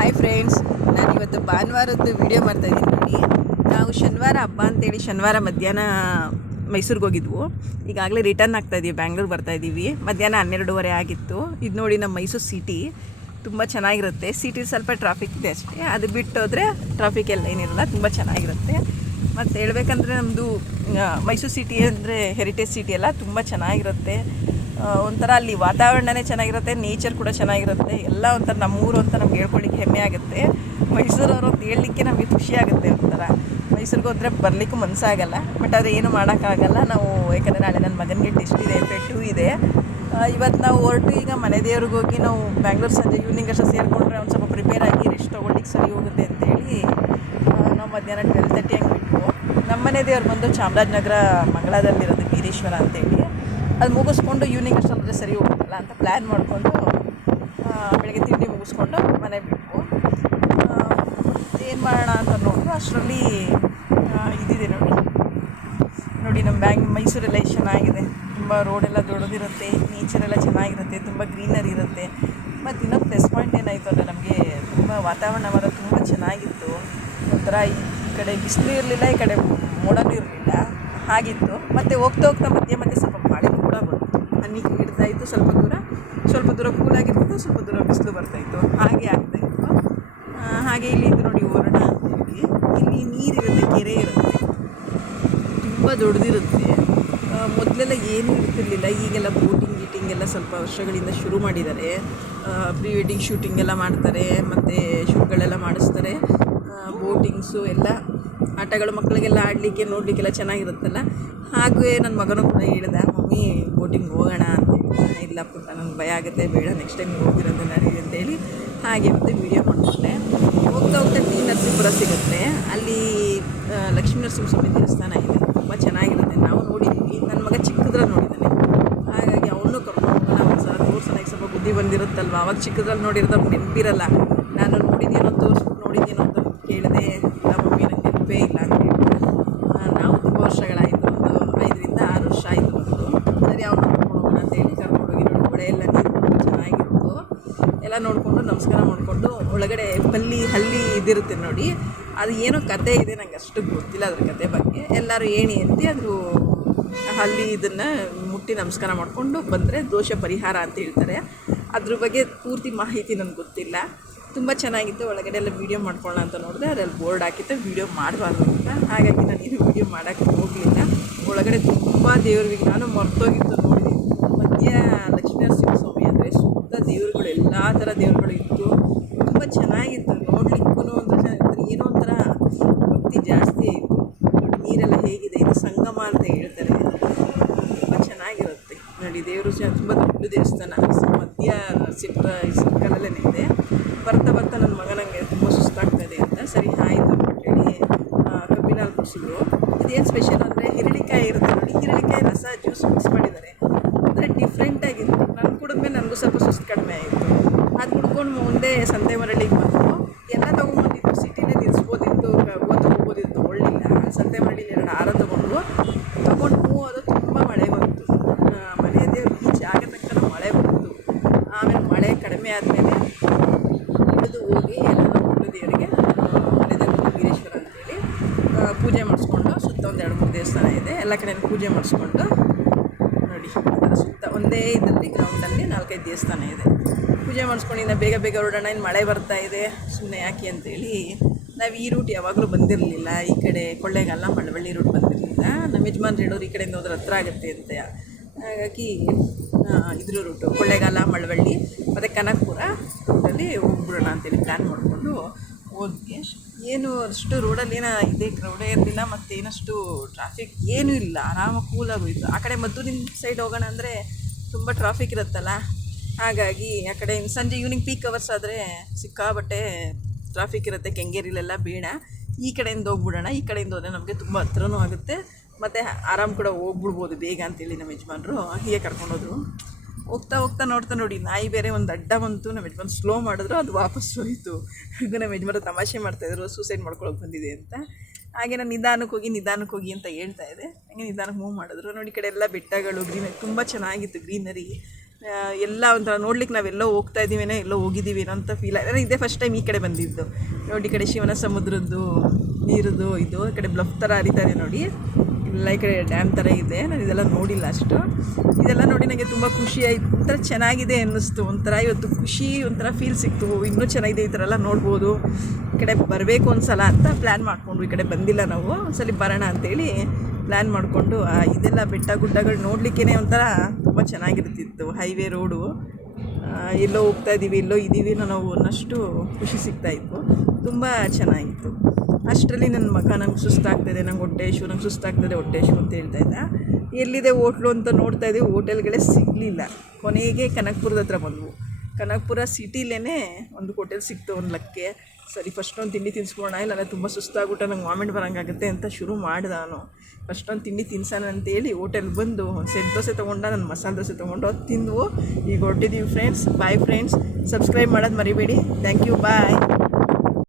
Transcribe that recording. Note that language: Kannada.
ಹಾಯ್ ಫ್ರೆಂಡ್ಸ್, ನಾನು ಇವತ್ತು ಭಾನುವಾರದ್ದು ವಿಡಿಯೋ ಮಾಡ್ತಾಯಿದ್ದೀನಿ ನೋಡಿ. ನಾವು ಶನಿವಾರ ಹಬ್ಬ ಅಂತೇಳಿ ಶನಿವಾರ ಮಧ್ಯಾಹ್ನ ಮೈಸೂರಿಗೆ ಹೋಗಿದ್ವು. ಈಗಾಗಲೇ ರಿಟರ್ನ್ ಆಗ್ತಾಯಿದ್ದೀವಿ, ಬ್ಯಾಂಗ್ಳೂರು ಬರ್ತಾಯಿದ್ದೀವಿ. ಮಧ್ಯಾಹ್ನ 12:30 ಆಗಿತ್ತು. ಇದು ನೋಡಿ ನಮ್ಮ ಮೈಸೂರು ಸಿಟಿ ತುಂಬ ಚೆನ್ನಾಗಿರುತ್ತೆ. ಸಿಟಿ ಸ್ವಲ್ಪ ಟ್ರಾಫಿಕ್ ಇದೆ ಅಷ್ಟೇ, ಅದು ಬಿಟ್ಟು ಹೋದರೆ ಟ್ರಾಫಿಕ್ ಎಲ್ಲ ಏನಿರಲ್ಲ, ತುಂಬ ಚೆನ್ನಾಗಿರುತ್ತೆ. ಮತ್ತು ಹೇಳ್ಬೇಕಂದ್ರೆ ನಮ್ಮದು ಮೈಸೂರು ಸಿಟಿ ಅಂದರೆ ಹೆರಿಟೇಜ್ ಸಿಟಿ ಎಲ್ಲ ತುಂಬ ಚೆನ್ನಾಗಿರುತ್ತೆ. ಒಂಥರ ಅಲ್ಲಿ ವಾತಾವರಣನೇ ಚೆನ್ನಾಗಿರುತ್ತೆ, ನೇಚರ್ ಕೂಡ ಚೆನ್ನಾಗಿರುತ್ತೆ. ಎಲ್ಲ ಒಂಥರ ನಮ್ಮೂರು ಅಂತ ನಮ್ಗೆ ಹೇಳ್ಕೊಳ್ಳಿಕ್ಕೆ ಹೆಮ್ಮೆ ಆಗುತ್ತೆ. ಮೈಸೂರವರು ಅಂತ ಹೇಳಲಿಕ್ಕೆ ನಮಗೆ ಖುಷಿ ಆಗುತ್ತೆ. ಒಂಥರ ಮೈಸೂರಿಗೆ ಹೋದರೆ ಬರಲಿಕ್ಕೂ ಮನಸ್ಸಾಗಲ್ಲ, ಬಟ್ ಅದು ಏನು ಮಾಡೋಕ್ಕಾಗಲ್ಲ ನಾವು. ಯಾಕಂದರೆ ನಾಳೆ ನನ್ನ ಮಗನಿಗೆ ಟೆಸ್ಟ್ ಇದೆ, ಪೆಟ್ಟು ಇದೆ. ಇವತ್ತು ನಾವು ಹೊರಟು ಈಗ ಮನೆ ದೇವ್ರಿಗೆ ಹೋಗಿ ನಾವು ಬ್ಯಾಂಗ್ಳೂರು ಸಂಜೆ ಈವ್ನಿಂಗ್ ಅಷ್ಟು ಸೇರಿಕೊಂಡ್ರೆ ಒಂದು ಸ್ವಲ್ಪ ಪ್ರಿಪೇರ್ ಆಗಿ ರೆಸ್ಟ್ ತೊಗೊಳ್ಳಿಕ್ಕೆ ಸರಿ ಹೋಗುತ್ತೆ ಅಂತೇಳಿ ನಾವು ಮಧ್ಯಾಹ್ನ 12:30 ಹಂಗೆ ಬಿಟ್ಟು ನಮ್ಮ ಮನೆ ದೇವ್ರು ಬಂದು ಚಾಮರಾಜನಗರ ಮಂಗಳದಲ್ಲಿರೋದು ವೀರೇಶ್ವರ ಅಂತೇಳಿ. ಅದು ಮುಗಿಸ್ಕೊಂಡು ಈವ್ನಿಂಗ್ ಅಷ್ಟೊಂದರೆ ಸರಿ ಹೋಗುತ್ತಲ್ಲ ಅಂತ ಪ್ಲ್ಯಾನ್ ಮಾಡಿಕೊಂಡು ಬೆಳಗ್ಗೆ ತಿಂಡಿ ಮುಗಿಸ್ಕೊಂಡು ಮನೆ ಬಿಟ್ಟು ಏನು ಮಾಡೋಣ ಅಂತ ನೋಡಿದ್ರು ಅಷ್ಟರಲ್ಲಿ ಇದಿದೆ ನೋಡಿ ನಮ್ಮ ಮೈಸೂರೆಲ್ಲ ಎಷ್ಟು ಚೆನ್ನಾಗಿದೆ. ತುಂಬ ರೋಡೆಲ್ಲ ದೊಡ್ಡದಿರುತ್ತೆ, ನೇಚರೆಲ್ಲ ಚೆನ್ನಾಗಿರುತ್ತೆ, ತುಂಬ ಗ್ರೀನರಿ ಇರುತ್ತೆ. ಮತ್ತು ಇನ್ನೊಂದು ಪ್ಲಸ್ ಪಾಯಿಂಟ್ ಏನಾಯಿತು ಅಂದರೆ ನಮಗೆ ತುಂಬ ವಾತಾವರಣ ತುಂಬ ಚೆನ್ನಾಗಿತ್ತು. ಒಂಥರ ಈ ಕಡೆ ಬಿಸಿಲು ಇರಲಿಲ್ಲ, ಈ ಕಡೆ ಮೋಡನೂ ಇರಲಿಲ್ಲ, ಹಾಗಿತ್ತು. ಮತ್ತು ಹೋಗ್ತಾ ಮಧ್ಯೆ ಸ್ವಲ್ಪ ಮಳೆನೂ ಕೂಡ ಬಂತು. ಹನಿ ಇಡ್ತಾಯಿತ್ತು, ಸ್ವಲ್ಪ ದೂರ ಕೂಲಾಗಿರ್ತಿತ್ತು, ಸ್ವಲ್ಪ ದೂರ ಬಿಸಿಲು ಬರ್ತಾಯಿತ್ತು, ಹಾಗೆ ಆಗ್ತಾಯಿತ್ತು. ಹಾಗೆ ಇಲ್ಲಿ ಇದು ನೋಡಿ ವರುಣ ಅಂತೇಳಿ, ಇಲ್ಲಿ ನೀರಿರುತ್ತೆ, ಕೆರೆ ಇರುತ್ತೆ, ತುಂಬ ದೊಡ್ಡದಿರುತ್ತೆ. ಮೊದಲೆಲ್ಲ ಏನೂ ಇರ್ತಿರ್ಲಿಲ್ಲ, ಈಗೆಲ್ಲ ಬೋಟಿಂಗ್ ಎಲ್ಲ ಸ್ವಲ್ಪ ವರ್ಷಗಳಿಂದ ಶುರು ಮಾಡಿದ್ದಾರೆ. ಪ್ರೀ ವೆಡ್ಡಿಂಗ್ ಶೂಟಿಂಗ್ ಎಲ್ಲ ಮಾಡ್ತಾರೆ, ಮತ್ತು ಶೂಟ್ಗಳೆಲ್ಲ ಮಾಡಿಸ್ತಾರೆ. ಬೋಟಿಂಗ್ಸು ಎಲ್ಲ ಆಟಗಳು ಮಕ್ಕಳಿಗೆಲ್ಲ ಆಡಲಿಕ್ಕೆ ನೋಡಲಿಕ್ಕೆಲ್ಲ ಚೆನ್ನಾಗಿರುತ್ತಲ್ಲ. ಹಾಗೆ ನನ್ನ ಮಗನೂ ಕೂಡ ಹೇಳಿದೆ, ಮಮ್ಮಿ ಬೋಟಿಂಗ್ ಹೋಗೋಣ ಅಂತ. ಇಲ್ಲ ಪುಟ್ಟ, ನನಗೆ ಭಯ ಆಗುತ್ತೆ, ಬೇಡ, ನೆಕ್ಸ್ಟ್ ಟೈಮ್ ಹೋಗಿರೋದು ನಡಿ ಅಂತೇಳಿ ಹಾಗೆ ಮತ್ತೆ ವೀಡಿಯೋ ಮಾಡಿಕೊಂಡೆ. ಹೋಗ್ತಾ ಟಿ ನರಸೀಪುರ ಸಿಗುತ್ತೆ, ಅಲ್ಲಿ ಲಕ್ಷ್ಮೀ ನರಸಿಂಹಸ್ವಾಮಿ ದೇವಸ್ಥಾನ ಇದೆ, ತುಂಬ ಚೆನ್ನಾಗಿರುತ್ತೆ. ನಾವು ನೋಡಿದ್ದೀವಿ, ನನ್ನ ಮಗ ಚಿಕ್ಕದ್ರಲ್ಲಿ ನೋಡಿದ್ದಾನೆ, ಹಾಗಾಗಿ ಅವನು ಕರ್ಕೊಂಡು ಒಂದು ಸಲ ತೋರ್ಸೋಣ. ಸ್ವಲ್ಪ ಬುದ್ಧಿ ಬಂದಿರುತ್ತಲ್ವ, ಅವಾಗ ಚಿಕ್ಕದ್ರಲ್ಲಿ ನೋಡಿರೋದು ಅವ್ರಿಗೆ ನೆನಪಿರಲ್ಲ. ನಾನು ನೋಡಿದ್ದೀನೋ ತೋರಿಸ್ಬಿಟ್ಟು ನೋಡಿದ್ದೀನೋ ಅಂತ ಕೇಳಿದೆ. ಇಲ್ಲ ಮಮ್ಮಿ, ನನಗೆ ನೆನಪೇ ಇಲ್ಲ ಅಂತ ಹೇಳಿದೆ. ನಾವು ತುಂಬ ವರ್ಷಗಳಾಯಿತು, ಒಂದು 5ರಿಂದ 6 ವರ್ಷ ಆಯಿತು ಬಂದು. ಸರಿ, ಅವ್ನು ಕರ್ಕೊಂಡು ಹೋಗೋಣ ಅಂತೇಳಿ ಕರ್ಕೊಂಡೋಗಿ ನೋಡಿ, ಹೊಳೆ ಎಲ್ಲ ನೀರು ತುಂಬ ಚೆನ್ನಾಗಿತ್ತು. ಎಲ್ಲ ನೋಡಿಕೊಂಡು ನಮಸ್ಕಾರ ಮಾಡಿಕೊಂಡು ಒಳಗಡೆ ಹಲ್ಲಿ ಇದಿರುತ್ತೆ ನೋಡಿ, ಅದು ಏನೋ ಕತೆ ಇದೆ, ನಂಗೆ ಅಷ್ಟು ಗೊತ್ತಿಲ್ಲ ಅದ್ರ ಕತೆ ಬಗ್ಗೆ. ಎಲ್ಲರೂ ಏಣಿ ಅಂತಿ ಅದ್ರ ಹಲ್ಲಿ ಇದನ್ನು ಮುಟ್ಟಿ ನಮಸ್ಕಾರ ಮಾಡಿಕೊಂಡು ಬಂದರೆ ದೋಷ ಪರಿಹಾರ ಅಂತ ಹೇಳ್ತಾರೆ. ಅದ್ರ ಬಗ್ಗೆ ಪೂರ್ತಿ ಮಾಹಿತಿ ನನಗೆ ಗೊತ್ತಿಲ್ಲ. ತುಂಬ ಚೆನ್ನಾಗಿತ್ತು. ಒಳಗಡೆ ಎಲ್ಲ ವೀಡಿಯೋ ಮಾಡ್ಕೊಳ್ಳೋಣ ಅಂತ ನೋಡಿದೆ, ಅದರಲ್ಲಿ ಬೋರ್ಡ್ ಹಾಕಿತ್ತು ವೀಡಿಯೋ ಮಾಡಬಾರ್ದು ಅಂತ. ಹಾಗಾಗಿ ನಾನು ಏನು ವೀಡಿಯೋ ಮಾಡೋಕ್ಕೆ ಹೋಗಲಿಲ್ಲ. ಒಳಗಡೆ ತುಂಬ ದೇವ್ರಿಗೆ ನಾನು ಮರ್ತೋಗಿತ್ತು ನೋಡಿದ್ದೀನಿ. ಮಧ್ಯ ಲಕ್ಷ್ಮೀ ನರಸಿಂಹಸ್ವಾಮಿ ಅಂದರೆ ಸುತ್ತ ದೇವರುಗಳು, ಎಲ್ಲ ಥರ ದೇವರುಗಳು ಇತ್ತು. ತುಂಬ ಚೆನ್ನಾಗಿತ್ತು ನೋಡಲಿಕ್ಕೂ. ಏನೋ ಒಂಥರ ಭಕ್ತಿ ಜಾಸ್ತಿ ಇತ್ತು. ನೀರೆಲ್ಲ ಹೇಗಿದೆ, ಇದು ಸಂಗಮ ಅಂತ ಹೇಳ್ತಾರೆ, ತುಂಬ ಚೆನ್ನಾಗಿರುತ್ತೆ ನೋಡಿ. ದೇವರು ತುಂಬ ದೊಡ್ಡ ದೇವಸ್ಥಾನ, ಮಧ್ಯ ನರಸೀಪುರ ಈ ಸರ್ಕಲಲ್ಲೇ ಇದೆ. ಬರ್ತಾ ನನ್ನ ಮಗ ನನಗೆ ತುಂಬ ಸುಸ್ತಾಗ್ತದೆ ಅಂತ, ಸರಿ ಆಯಿತು ಅಂತೇಳಿ ಕಬ್ಬಿನ ಹಾಲು ಕುಡಿಸಿದ್ರು. ಇದೇನು ಸ್ಪೆಷಲ್ ಅಂದರೆ ಹಿರಳಿಕಾಯಿ ಇರುತ್ತೆ ನೋಡಿ, ಹಿರಳಿಕಾಯಿ ರಸ ಜ್ಯೂಸ್ ಮಿಕ್ಸ್ ಮಾಡಿದ್ದಾರೆ. ಅಂದರೆ ಡಿಫ್ರೆಂಟಾಗಿತ್ತು. ನಾನು ಕುಡಿದ್ಮೇಲೆ ನನಗೂ ಸ್ವಲ್ಪ ಸುಸ್ತು ಕಡಿಮೆ ಆಯಿತು. ಅದು ಕುಡ್ಕೊಂಡು ಮುಂದೆ ಸಂತೆ ಮರಳಿಗೆ ಬಂದು ಎಲ್ಲ ತೊಗೊಂಬಂದಿತ್ತು. ಸಿಟಿಲೇ ನಿಲ್ಲಿಸ್ಬೋದಿತ್ತು, ಹೋಗ್ಬೋದಿತ್ತು, ತೊಗೊಳ್ಳಿಲ್ಲ. ಸಂತೆ ಮರಳಿಲಿ 2 ಹಾರ ತೊಗೊಂಡು ಅದು ತುಂಬ ಮಳೆ ಬಂತು. ಮನೆ ದೇವ್ರು ಈ ಜಾಗ ತನಕ ಮಳೆ ಬಂತು. ಆಮೇಲೆ ಮಳೆ ಕಡಿಮೆ ಆದಮೇಲೆ ಹಿಡಿದು ಹೋಗಿ ಎಲ್ಲ ದೊಡ್ಡ ದೇವರಿಗೆ ಮನೆ ದೇವರು ವೀರೇಶ್ವರ ಅಂತೇಳಿ ಪೂಜೆ ಮಾಡಿಸ್ಕೊಂಡು, ಸುತ್ತ ಒಂದು 2-3 ದೇವಸ್ಥಾನ ಇದೆ, ಎಲ್ಲ ಕಡೆ ಪೂಜೆ ಮಾಡಿಸ್ಕೊಂಡು ನೋಡಿ. ಅದರ ಸುತ್ತ ಒಂದೇ ಇದರಲ್ಲಿ ಗ್ರೌಂಡಲ್ಲಿ 4-5 ದೇವಸ್ಥಾನ ಇದೆ. ಪೂಜೆ ಮಾಡಿಸ್ಕೊಂಡಿದ್ದ ಬೇಗ ಹೊರಡೋಣ, ಇನ್ನು ಮಳೆ ಬರ್ತಾ ಇದೆ, ಸುಮ್ಮನೆ ಯಾಕೆ ಅಂತೇಳಿ ನಾವು ಈ ರೂಟ್ ಯಾವಾಗಲೂ ಬಂದಿರಲಿಲ್ಲ. ಈ ಕಡೆ ಕೊಳ್ಳೇಗಾಲ ಮಳವಳ್ಳಿ ರೂಟ್ ಬಂದಿರಲಿಲ್ಲ. ನಮ್ಮ ಯಜಮಾನ್ರು ಹೇಳೋರು ಈ ಕಡೆಯಿಂದ ಹೋದ್ರೆ ಹತ್ರ ಆಗುತ್ತೆ ಅಂತ. ಹಾಗಾಗಿ ಇದ್ರ ರೂಟು ಕೊಳ್ಳೇಗಾಲ, ಮಳವಳ್ಳಿ ಮತ್ತು ಕನಕಪುರ ರೂಟಲ್ಲಿ ಹೋಗ್ಬಿಡೋಣ ಅಂತೇಳಿ ಪ್ಲ್ಯಾನ್ ಮಾಡಿಕೊಂಡು ಹೋದ್ವಿ. ಏನು ಅಷ್ಟು ರೋಡಲ್ಲಿ ಇದೆ, ಕ್ರೌಡೇ ಇರಲಿಲ್ಲ, ಮತ್ತು ಏನಷ್ಟು ಟ್ರಾಫಿಕ್ ಏನೂ ಇಲ್ಲ, ಆರಾಮಾಗಿ ಕೂಲಾಗೋಯಿತು. ಆ ಕಡೆ ಮದ್ದೂರಿನ ಸೈಡ್ ಹೋಗೋಣ ಅಂದರೆ ತುಂಬ ಟ್ರಾಫಿಕ್ ಇರುತ್ತಲ್ಲ, ಹಾಗಾಗಿ ಆ ಕಡೆ ಸಂಜೆ ಈವ್ನಿಂಗ್ ಪೀಕ್ ಅವರ್ಸ್ ಆದರೆ ಸಿಕ್ಕಾಬಟ್ಟೆ ಟ್ರಾಫಿಕ್ ಇರುತ್ತೆ. ಕೆಂಗೇರಿಲೆಲ್ಲ ಬೇಡ, ಈ ಕಡೆಯಿಂದ ಹೋಗ್ಬಿಡೋಣ. ಈ ಕಡೆಯಿಂದ ಹೋದರೆ ನಮಗೆ ತುಂಬ ಹತ್ರನೂ ಆಗುತ್ತೆ, ಮತ್ತು ಆರಾಮ್ ಕೂಡ ಹೋಗ್ಬಿಡ್ಬೋದು ಬೇಗ ಅಂತೇಳಿ ನಮ್ಮ ಯಜಮಾನ್ರು ಹೀಗೆ ಕರ್ಕೊಂಡೋದ್ರು. ಹೋಗ್ತಾ ನೋಡ್ತಾ ನೋಡಿ, ನಾಯಿ ಬೇರೆ ಒಂದು ಅಡ್ಡ ಬಂತು. ನಮ್ಮ ಯಜಮಾನ್ ಸ್ಲೋ ಮಾಡಿದ್ರು, ಅದು ವಾಪಸ್ ಹೋಯಿತು. ಹಾಗೆ ನಮ್ಮ ಯಜಮಾನ್ರು ತಮಾಷೆ ಮಾಡ್ತಾಯಿದ್ರು, ಸೂಸೈಡ್ ಮಾಡ್ಕೊಳ್ಳೋಕೆ ಬಂದಿದೆ ಅಂತ. ಹಾಗೆ ನಾನು ನಿಧಾನಕ್ಕೆ ಹೋಗಿ ಅಂತ ಹೇಳ್ತಾಯಿದ್ದೆ. ಹಾಗೆ ನಿಧಾನಕ್ಕೆ ಮೂವ್ ಮಾಡಿದ್ರು ನೋಡಿ. ಈ ಕಡೆ ಎಲ್ಲ ಬೆಟ್ಟಗಳು, ಗ್ರೀನರಿ ತುಂಬ ಚೆನ್ನಾಗಿತ್ತು, ಗ್ರೀನರಿ. ಎಲ್ಲ ಒಂಥರ ನೋಡ್ಲಿಕ್ಕೆ ನಾವೆಲ್ಲೋ ಹೋಗ್ತಾ ಇದ್ದೀವೇನೋ ಎಲ್ಲೋ ಹೋಗಿದ್ದೀವೇನೋ ಅಂತ ಫೀಲ್ ಆಗಿದೆ. ಇದೇ ಫಸ್ಟ್ ಟೈಮ್ ಈ ಕಡೆ ಬಂದಿದ್ದು ನೋಡಿ. ಈ ಕಡೆ ಶಿವನ ಸಮುದ್ರದ್ದು ನೀರದು ಇದು ಈ ಕಡೆ ಬ್ಲಫ್ ಥರ ಹರಿತಾ ಇದೆ ನೋಡಿ. ಇಲ್ಲ ಈ ಕಡೆ ಡ್ಯಾಮ್ ಥರ ಇದೆ. ನಾನು ಇದೆಲ್ಲ ನೋಡಿಲ್ಲ ಅಷ್ಟು. ಇದೆಲ್ಲ ನೋಡಿ ನನಗೆ ತುಂಬ ಖುಷಿ ಆಯಿತು, ಒಂಥರ ಚೆನ್ನಾಗಿದೆ ಅನ್ನಿಸ್ತು. ಒಂಥರ ಇವತ್ತು ಖುಷಿ, ಒಂಥರ ಫೀಲ್ ಸಿಕ್ತು. ಇನ್ನೂ ಚೆನ್ನಾಗಿದೆ, ಈ ಥರ ಎಲ್ಲ ನೋಡ್ಬೋದು. ಈ ಕಡೆ ಬರಬೇಕು ಒಂದು ಸಲ ಅಂತ ಪ್ಲ್ಯಾನ್ ಮಾಡಿಕೊಂಡು, ಈ ಕಡೆ ಬಂದಿಲ್ಲ ನಾವು, ಒಂದ್ಸಲ ಬರೋಣ ಅಂತೇಳಿ ಪ್ಲ್ಯಾನ್ ಮಾಡಿಕೊಂಡು ಇದೆಲ್ಲ ಬೆಟ್ಟ ಗುಡ್ಡಗಳು ನೋಡಲಿಕ್ಕೇ ಒಂಥರ ತುಂಬ ಚೆನ್ನಾಗಿರ್ತಿತ್ತು. ಹೈವೇ ರೋಡು, ಎಲ್ಲೋ ಹೋಗ್ತಾ ಇದ್ದೀವಿ ಎಲ್ಲೋ ಇದ್ದೀವಿ ನಾವು ಅನ್ನೋಷ್ಟು ಖುಷಿ ಸಿಗ್ತಾಯಿತ್ತು. ತುಂಬ ಚೆನ್ನಾಗಿತ್ತು. ಅಷ್ಟರಲ್ಲಿ ನನ್ನ ಮಗ ನಂಗೆ ಸುಸ್ತಾಗ್ತದೆ, ನಂಗೆ ಹೊಟ್ಟೆ ಸುಸ್ತಾಗ್ತದೆ ಹೊಟ್ಟೆ ಅಂತ ಹೇಳ್ತಾಯಿದ್ದ. ಎಲ್ಲಿದೆ ಹೋಟ್ಲು ಅಂತ ನೋಡ್ತಾ ಇದ್ದೀವಿ, ಹೋಟೆಲ್ಗಳೇ ಸಿಗಲಿಲ್ಲ. ಕೊನೆಗೆ ಕನಕಪುರದ ಹತ್ರ ಬಂದವು. ಕನಕಪುರ ಸಿಟಿಲೇ ಒಂದು ಹೋಟೆಲ್ ಸಿಕ್ತು ಒಂದು ಲಕ್ಕೆ. ಸರಿ ಫಸ್ಟ್ ಒಂದು ತಿಂಡಿ ತಿನ್ನಿಸ್ಕೊಳ್ಳೋಣ, ಇಲ್ಲ ತುಂಬ ಸುಸ್ತಾಗ್ಬಿಟ್ಟು ನಂಗೆ ವಾಮಿಟ್ ಬರೋಂಗಾಗುತ್ತೆ ಅಂತ ಶುರು ಮಾಡಿದ ನಾನು. ಫಸ್ಟ್ ಒಂದು ತಿಂಡಿ ತಿನ್ಸೋಣ ಅಂತೇಳಿ ಹೋಟೆಲ್ಗೆ ಬಂದು ಒಂದು ಸೆಟ್ ದೋಸೆ ತೊಗೊಂಡ, ನಾನು ಮಸಾಲೆ ದೋಸೆ ತೊಗೊಂಡು ಅದು ತಿಂದು ಈಗ ಹೊರಟಿದ್ದೀವಿ ಫ್ರೆಂಡ್ಸ್. ಬಾಯ್ ಫ್ರೆಂಡ್ಸ್, ಸಬ್ಸ್ಕ್ರೈಬ್ ಮಾಡೋದು ಮರಿಬೇಡಿ. Thank you, bye.